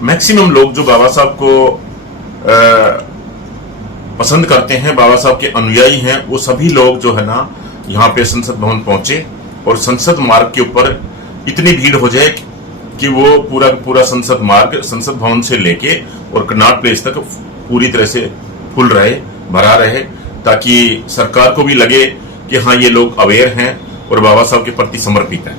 Maximum लोग जो बाबा साहब को पसंद करते हैं, बाबा साहब के अनुयायी हैं, वो सभी लोग जो है ना यहाँ पे संसद भवन पहुंचे और संसद मार्ग के ऊपर इतनी भीड़ हो जाए कि वो पूरा संसद मार्ग संसद भवन से लेके और कनॉट प्लेस तक पूरी तरह से फुल रहे, भरा रहे, ताकि सरकार को भी लगे कि हाँ ये लोग अवेयर हैं और बाबा साहब के प्रति समर्पित हैं।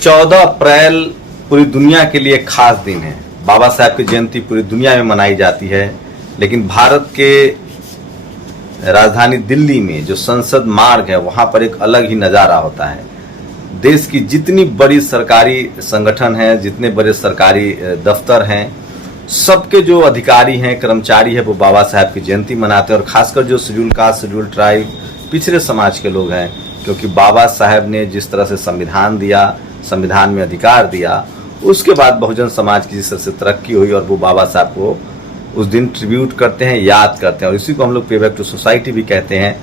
14 अप्रैल पूरी दुनिया के लिए खास दिन है। बाबा साहब की जयंती पूरी दुनिया में मनाई जाती है, लेकिन भारत के राजधानी दिल्ली में जो संसद मार्ग है वहां पर एक अलग ही नज़ारा होता है। देश की जितनी बड़ी सरकारी संगठन है, जितने बड़े सरकारी दफ्तर हैं, सबके जो अधिकारी हैं, कर्मचारी हैं, वो बाबा साहब की जयंती मनाते हैं। और खासकर जो शेड्यूल कास्ट, शेड्यूल ट्राइब, पिछड़े समाज के लोग हैं, क्योंकि बाबा साहब ने जिस तरह से संविधान दिया, संविधान में अधिकार दिया, उसके बाद बहुजन समाज की जिस तरह से तरक्की हुई और वो बाबा साहब को उस दिन ट्रिब्यूट करते हैं, याद करते हैं, और इसी को हम लोग पे बैक टू सोसाइटी भी कहते हैं।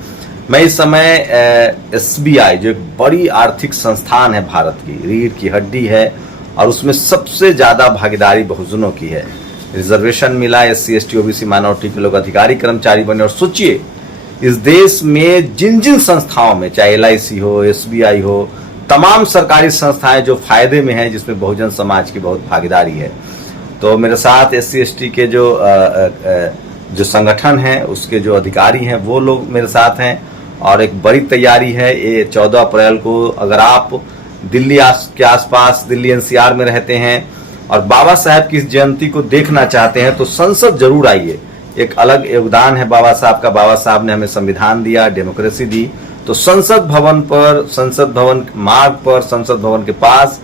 मैं इस समय SBI जो एक बड़ी आर्थिक संस्थान है भारत की, रीढ़ की हड्डी है, और उसमें सबसे ज़्यादा भागीदारी बहुजनों की है। रिजर्वेशन मिला, SC ST OBC माइनॉरिटी के लोग अधिकारी कर्मचारी बने। और सोचिए इस देश में जिन जिन संस्थाओं में, चाहे LIC हो, SBI हो, तमाम सरकारी संस्थाएं जो फायदे में हैं, जिसमें बहुजन समाज की बहुत भागीदारी है। तो मेरे साथ SC ST के जो संगठन है, उसके जो अधिकारी हैं, वो लोग मेरे साथ हैं, और एक बड़ी तैयारी है। ये 14 अप्रैल को अगर आप दिल्ली के आसपास, दिल्ली NCR में रहते हैं और बाबा साहब की इस जयंती को देखना चाहते हैं, तो संसद जरूर आइए। एक अलग योगदान है बाबा साहब का। बाबा साहब ने हमें संविधान दिया, डेमोक्रेसी दी। तो संसद भवन पर, संसद भवन मार्ग पर, संसद भवन के पास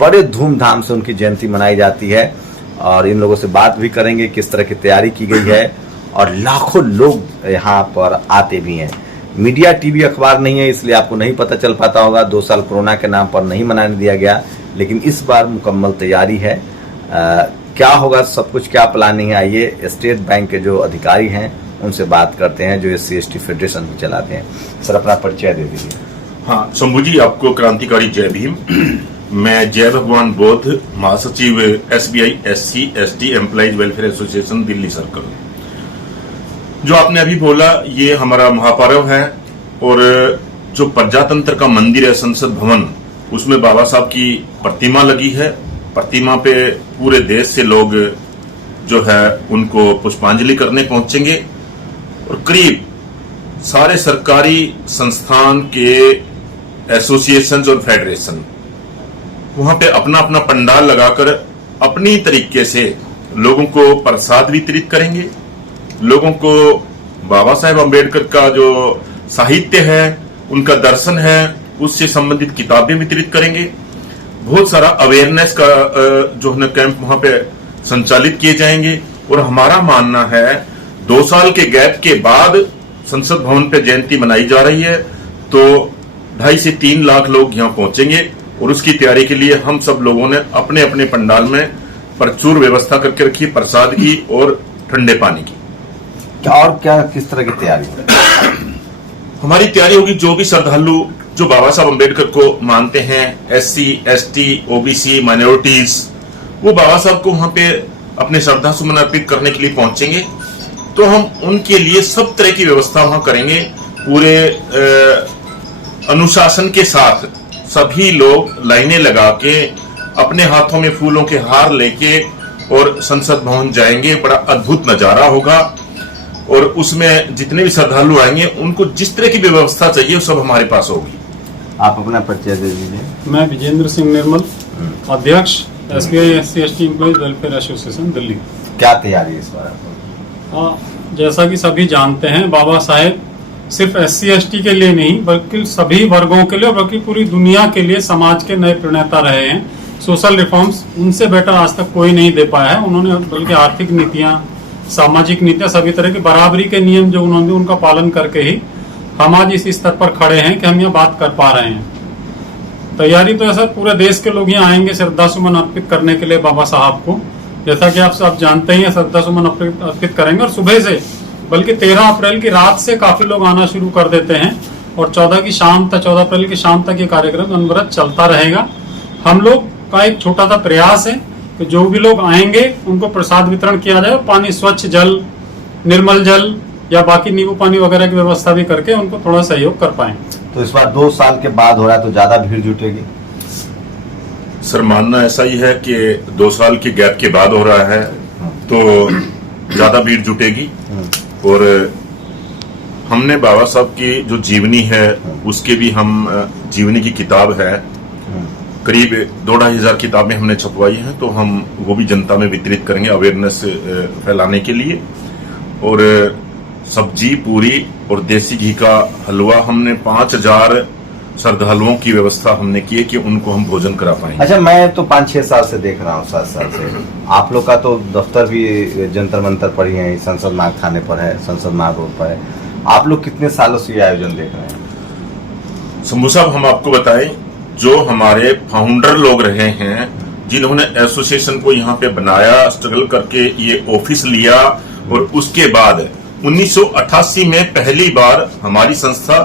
बड़े धूमधाम से उनकी जयंती मनाई जाती है। और इन लोगों से बात भी करेंगे किस तरह की तैयारी की गई है, और लाखों लोग यहाँ पर आते भी हैं। मीडिया, TV, अखबार नहीं है, इसलिए आपको नहीं पता चल पाता होगा। 2 साल कोरोना के नाम पर नहीं मनाने दिया गया, लेकिन इस बार मुकम्मल तैयारी है। क्या होगा, सब कुछ क्या प्लानिंग है, आइए स्टेट बैंक के जो अधिकारी हैं उनसे बात करते हैं, जो SC ST फेडरेशन भी चलाते हैं। सर, अपना परिचय दे दीजिए। हाँ शंभू जी, आपको क्रांतिकारी जय भीम। मैं जय भगवान बुद्ध, महासचिव SBI SC ST employees welfare association Delhi circle. जो आपने अभी बोला, ये हमारा महापर्व है, और जो प्रजातंत्र का मंदिर है संसद भवन, उसमें बाबा साहब की प्रतिमा लगी है। प्रतिमा पे पूरे देश से लोग जो है उनको पुष्पांजलि करने पहुंचेंगे, और करीब सारे सरकारी संस्थान के एसोसिएशंस और फेडरेशन वहां पे अपना अपना पंडाल लगाकर अपनी तरीके से लोगों को प्रसाद वितरित करेंगे। लोगों को बाबा साहेब अम्बेडकर का जो साहित्य है, उनका दर्शन है, उससे संबंधित किताबें वितरित करेंगे। बहुत सारा अवेयरनेस का जो है कैंप वहां पे संचालित किए जाएंगे। और हमारा मानना है 2 साल के गैप के बाद संसद भवन पे जयंती मनाई जा रही है, तो 2.5 से 3 लाख लोग यहाँ पहुंचेंगे, और उसकी तैयारी के लिए हम सब लोगों ने अपने अपने पंडाल में प्रचुर व्यवस्था करके रखी है, प्रसाद की और ठंडे पानी की। क्या किस तरह की तैयारी है? हमारी तैयारी होगी, जो भी श्रद्धालु जो बाबा साहब अम्बेडकर को मानते हैं, SC ST OBC माइनॉरिटीज, वो बाबा साहब को वहां पे अपने श्रद्धा सुमन अर्पित करने के लिए पहुंचेंगे। तो हम उनके लिए सब तरह की व्यवस्था वहां करेंगे। पूरे अनुशासन के साथ सभी लोग लाइनें लगा के अपने हाथों में फूलों के हार लेके और संसद भवन जाएंगे। बड़ा अद्भुत नजारा होगा, और उसमें जितने भी श्रद्धालु आएंगे उनको जिस तरह की व्यवस्था चाहिए वो सब हमारे पास होगी। आप अपना परिचय दे दीजिए। मैं विजेंद्र सिंह निर्मल, अध्यक्ष SBI SC ST employees welfare association Delhi. क्या तैयारी है इस बार आपको? जैसा कि सभी जानते हैं, बाबा साहेब सिर्फ SC ST के लिए नहीं, बल्कि सभी वर्गों के लिए, बल्कि पूरी दुनिया के लिए समाज के नए प्रणेता रहे हैं। सोशल रिफॉर्म्स उनसे बेटर आज तक कोई नहीं दे पाया है उन्होंने। बल्कि आर्थिक नीतियां, सामाजिक नीतियां, सभी तरह के बराबरी के नियम जो उन्होंने, उनका पालन करके ही हम आज इस स्तर पर खड़े हैं कि हम यह बात कर पा रहे हैं। तैयारी तो ऐसा पूरे देश के लोग यहाँ आएंगे श्रद्धा सुमन अर्पित करने के लिए बाबा साहब को। जैसा कि आप सब जानते हैं, श्रद्धा सुमन अर्पित करेंगे, और सुबह से, बल्कि 13 अप्रैल की रात से काफी लोग आना शुरू कर देते हैं। और 14 अप्रैल की शाम तक ये कार्यक्रम अनवरत चलता रहेगा। हम लोग का एक छोटा सा प्रयास है कि जो भी लोग आएंगे उनको प्रसाद वितरण किया जाए, पानी, स्वच्छ जल, निर्मल जल या बाकी नींबू पानी वगैरह की व्यवस्था भी करके उनको थोड़ा सहयोग कर पाए। तो इस बार 2 साल के बाद हो रहा है तो ज्यादा भीड़ जुटेगी? सर मानना ऐसा ही है कि 2 साल के गैप के बाद हो रहा है तो ज्यादा भीड़ जुटेगी। और हमने बाबा साहब की जो जीवनी है उसके भी हम जीवनी की किताब है, करीब 2-2.5 हजार किताबें हमने छपवाई हैं, तो हम वो भी जनता में वितरित करेंगे अवेयरनेस फैलाने के लिए। और सब्जी, पूरी और देसी घी का हलवा हमने 5000 श्रद्धालुओं की व्यवस्था हमने की है कि उनको हम भोजन करा पाएंगे। अच्छा, मैं तो 5-6 साल से देख रहा हूँ, 7 साल से आप लोग का तो दफ्तर भी जंतर मंतर पर ही है, संसद मार्ग थाने पर है, संसद मार्ग रोड पर है। आप लोग कितने सालों से ये आयोजन देख रहे हैं? शंभू साहब, हम आपको बताएं, जो हमारे फाउंडर लोग रहे हैं, जिन्होंने एसोसिएशन को यहाँ पे बनाया, स्ट्रगल करके ये ऑफिस लिया, और उसके बाद 1988 में पहली बार हमारी संस्था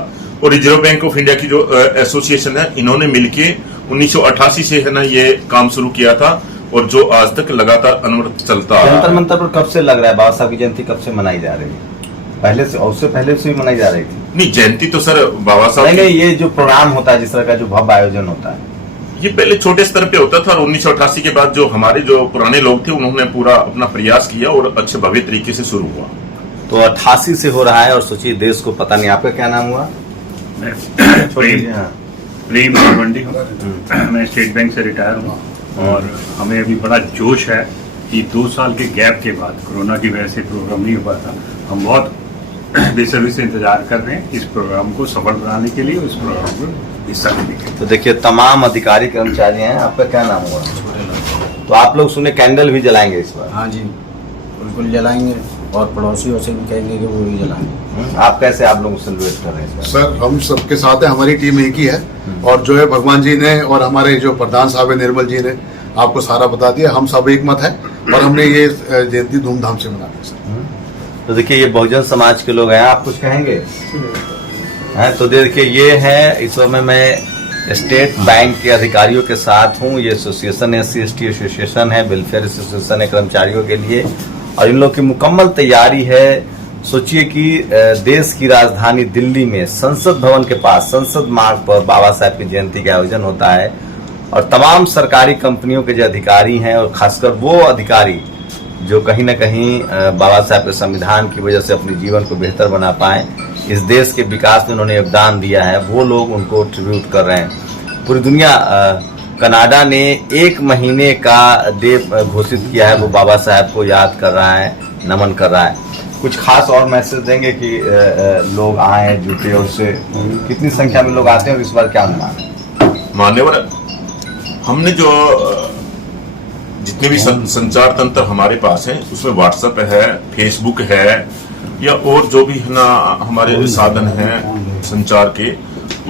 और रिजर्व बैंक ऑफ इंडिया की जो एसोसिएशन है, इन्होंने मिलके 1988 से है ना ये काम शुरू किया था, और जो आज तक लगातार अनवरत चलता आ रहा है। जंतर मंतर पर कब से लग रहा है? बाबा साहब की जयंती कब से मनाई जा रही है? पहले से, और उससे पहले से भी मनाई जा रही थी? नहीं, जयंती तो सर बाबा साहब नहीं, ये जो प्रोग्राम होता है, जिस तरह का जो भव्य आयोजन होता है, ये पहले छोटे स्तर पे होता था, और 1988 के बाद जो हमारे जो पुराने लोग थे उन्होंने पूरा अपना प्रयास किया और अच्छे भव्य तरीके से शुरू हुआ। तो 88 से हो रहा है, और सोचिए देश को पता नहीं। आपका क्या नाम हुआ? प्रेम तलवंडी हूँ, मैं स्टेट बैंक से रिटायर हूँ। और हमें अभी बड़ा जोश है कि 2 साल के गैप के बाद, कोरोना की वजह से प्रोग्राम नहीं हो पाया था, हम बहुत बेसब्री से इंतजार कर रहे हैं इस प्रोग्राम को सफल बनाने के लिए, इस प्रोग्राम को हिस्सा लेने के लिए। तो देखिए, तमाम अधिकारी कर्मचारी हैं। आपका क्या नाम हुआ? तो आप लोग सुने कैंडल भी जलाएंगे इस बार? हाँ जी, बिल्कुल जलाएंगे, और पड़ोसियों से भी कहेंगे कि वो भी जलाएंगे। आप कैसे, आप लोग सेलिब्रेट कर रहे हैं इस बार? सर, हम सबके साथ है, हमारी टीम एक ही है, और जो है भगवान जी ने और हमारे जो प्रधान साहब है निर्मल जी ने आपको सारा बता दिया। हम सब एक मत है, और हमने ये जयंती धूमधाम से मना दी सर। तो देखिए, ये बहुजन समाज के लोग हैं। आप कुछ कहेंगे? हैं, तो देखिए, ये है, इस समय मैं स्टेट बैंक के अधिकारियों के साथ हूँ। ये एसोसिएशन है, SC/ST एसोसिएशन है, वेलफेयर एसोसिएशन है कर्मचारियों के लिए, और इन लोग की मुकम्मल तैयारी है। सोचिए कि देश की राजधानी दिल्ली में संसद भवन के पास, संसद मार्ग पर बाबा साहब की जयंती का आयोजन होता है, और तमाम सरकारी कंपनियों के जो अधिकारी हैं, और खासकर वो अधिकारी जो कहीं ना कहीं बाबा साहब के संविधान की वजह से अपने जीवन को बेहतर बना पाए, इस देश के विकास में उन्होंने योगदान दिया है, वो लोग उनको ट्रिब्यूट कर रहे हैं। पूरी दुनिया, कनाडा ने 1 महीने का डे घोषित किया है, वो बाबा साहब को याद कर रहा है, नमन कर रहा है। कुछ खास और मैसेज देंगे कि लोग आए, जुटे, और उससे कितनी संख्या में लोग आते हैं, और इस बार क्या अनुमान? मान्यवर, हमने जो जितने भी संचार तंत्र हमारे पास है, उसमें व्हाट्सएप है, फेसबुक है, या और जो भी है ना हमारे साधन हैं संचार के,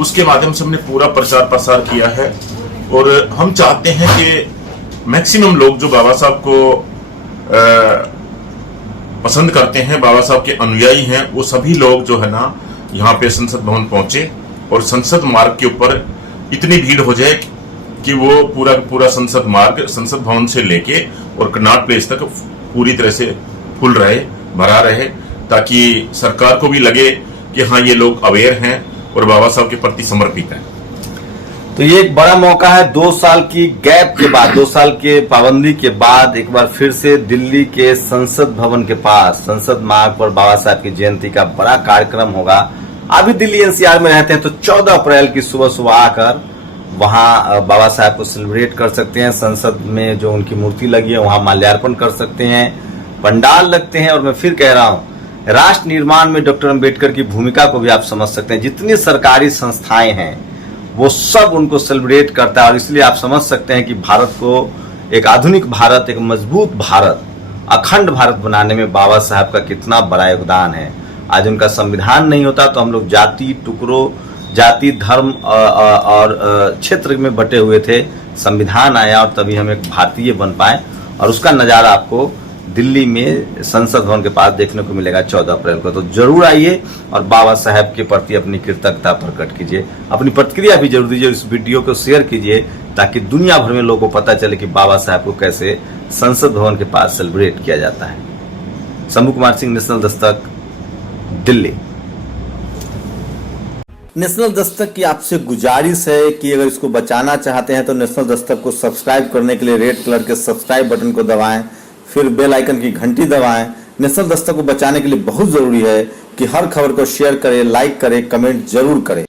उसके माध्यम से हमने पूरा प्रचार प्रसार किया है। और हम चाहते हैं कि मैक्सिमम लोग जो बाबा साहब को पसंद करते हैं, बाबा साहब के अनुयायी हैं, वो सभी लोग जो है ना यहाँ पे संसद भवन पहुंचे, और संसद मार्ग के ऊपर इतनी भीड़ हो जाए कि वो पूरा संसद मार्ग, संसद भवन से लेके और कनॉट प्लेस तक पूरी तरह से फुल रहे, भरा रहे, ताकि सरकार को भी लगे कि हाँ, ये लोग अवेयर हैं और बाबा साहब के प्रति समर्पित हैं। तो ये एक बड़ा मौका है, 2 साल की गैप के बाद, 2 साल के पाबंदी के बाद एक बार फिर से दिल्ली के संसद भवन के पास, संसद मार्ग पर बाबा साहब की जयंती का बड़ा कार्यक्रम होगा। अभी दिल्ली NCR में रहते हैं तो 14 अप्रैल की सुबह सुबह आकर वहां बाबा साहब को सेलिब्रेट कर सकते हैं। संसद में जो उनकी मूर्ति लगी है वहां माल्यार्पण कर सकते हैं, पंडाल लगते हैं। और मैं फिर कह रहा हूं, राष्ट्र निर्माण में डॉक्टर अंबेडकर की भूमिका को भी आप समझ सकते हैं। जितनी सरकारी संस्थाएं हैं वो सब उनको सेलिब्रेट करता है, और इसलिए आप समझ सकते हैं कि भारत को एक आधुनिक भारत, एक मजबूत भारत, अखंड भारत बनाने में बाबा साहब का कितना बड़ा योगदान है। आज उनका संविधान नहीं होता तो हम लोग जाति टुकड़ों, जाति, धर्म और क्षेत्र में बटे हुए थे। संविधान आया और तभी हम एक भारतीय बन पाए, और उसका नज़ारा आपको दिल्ली में संसद भवन के पास देखने को मिलेगा 14 अप्रैल को। तो जरूर आइए और बाबा साहब के प्रति अपनी कृतज्ञता प्रकट कीजिए, अपनी प्रतिक्रिया भी जरूर दीजिए, इस वीडियो को शेयर कीजिए ताकि दुनिया भर में लोगों को पता चले कि बाबा साहब को कैसे संसद भवन के पास सेलिब्रेट किया जाता है। शंभू कुमार सिंह, नेशनल दस्तक, दिल्ली। नेशनल दस्तक की आपसे गुजारिश है कि अगर इसको बचाना चाहते हैं तो नेशनल दस्तक को सब्सक्राइब करने के लिए रेड कलर के सब्सक्राइब बटन को दबाएं, फिर बेल आइकन की घंटी दबाएं। नेशनल दस्तक को बचाने के लिए बहुत जरूरी है कि हर खबर को शेयर करें, लाइक करें, कमेंट जरूर करें।